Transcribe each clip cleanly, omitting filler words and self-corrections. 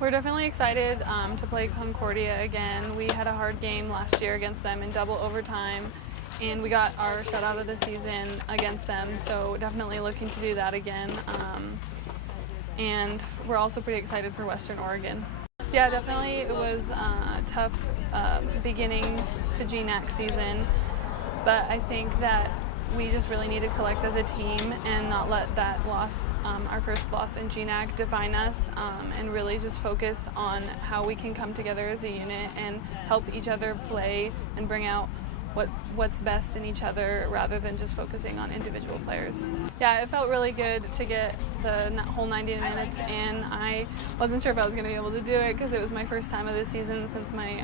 We're definitely excited to play Concordia again. We had a hard game last year against them in double overtime, and we got our shutout of the season against them, so definitely looking to do that again. And we're also pretty excited for Western Oregon. Yeah, definitely it was a tough beginning to GNAC season, but I think that we just really need to collect as a team and not let that loss, our first loss in GNAC, define us, and really just focus on how we can come together as a unit and help each other play and bring out what's best in each other rather than just focusing on individual players. Yeah, it felt really good to get the whole 90 minutes in. I wasn't sure if I was going to be able to do it because it was my first time of the season since my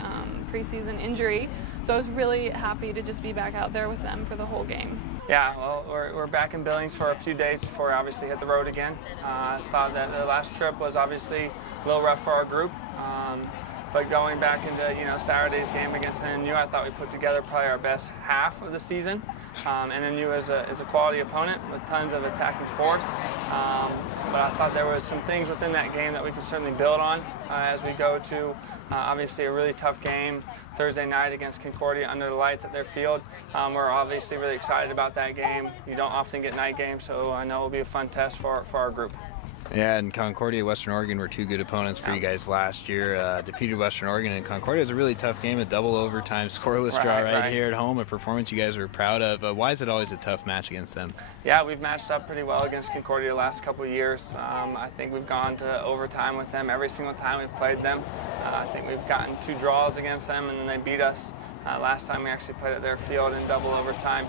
preseason injury. So I was really happy to just be back out there with them for the whole game. Yeah, well, we're back in Billings for a few days before we obviously hit the road again. I thought that the last trip was obviously a little rough for our group. But going back into Saturday's game against NNU, I thought we put together probably our best half of the season. NNU is a quality opponent with tons of attacking force. But I thought there was some things within that game that we could certainly build on as we go to obviously a really tough game Thursday night against Concordia under the lights at their field. We're obviously really excited about that game. You don't often get night games, so I know it will be a fun test for our group. Yeah, and Concordia, Western Oregon were two good opponents for you guys last year. Defeated Western Oregon, and Concordia was a really tough game, a double overtime scoreless draw right here at home, a performance you guys were proud of. Why is it always a tough match against them? Yeah, we've matched up pretty well against Concordia the last couple of years. I think we've gone to overtime with them every single time we've played them. I think we've gotten 2 draws against them, and then they beat us. Last time we actually played at their field in double overtime.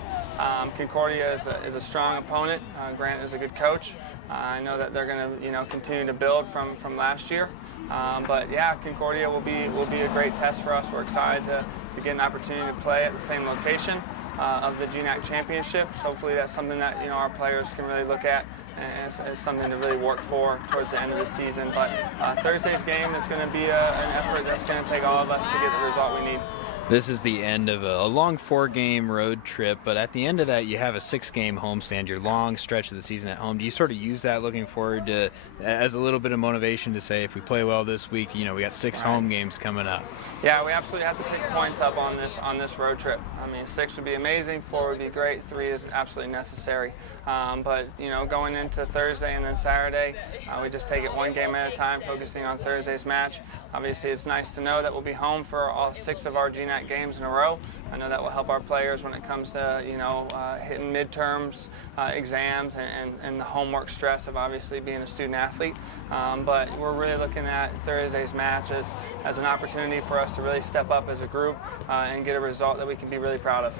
Concordia is a strong opponent. Grant is a good coach. I know that they're going to continue to build from last year. But yeah, Concordia will be a great test for us. We're excited to get an opportunity to play at the same location of the GNAC championships. Hopefully that's something that our players can really look at and it's something to really work for towards the end of the season. But Thursday's game is going to be an effort that's going to take all of us to get the result we need. This is the end of a long 4-game road trip, but at the end of that, you have a 6-game homestand, your long stretch of the season at home. Do you sort of use that looking forward to as a little bit of motivation to say, if we play well this week, we got 6 home games coming up? Yeah, we absolutely have to pick points up on this road trip. I mean, 6 would be amazing, 4 would be great, 3 is absolutely necessary. But going into Thursday and then Saturday, we just take it one game at a time, focusing on Thursday's match. Obviously, it's nice to know that we'll be home for all 6 of our GNAC games in a row. I know that will help our players when it comes to hitting midterms, exams, and the homework stress of obviously being a student athlete. But we're really looking at Thursday's match as an opportunity for us to really step up as a group and get a result that we can be really proud of.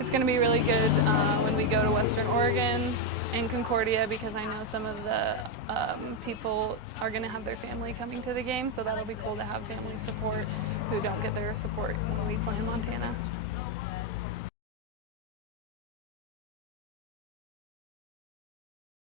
It's going to be really good when we go to Western Oregon and Concordia, because I know some of the people are going to have their family coming to the game, so that'll be cool to have family support who don't get their support when we play in Montana.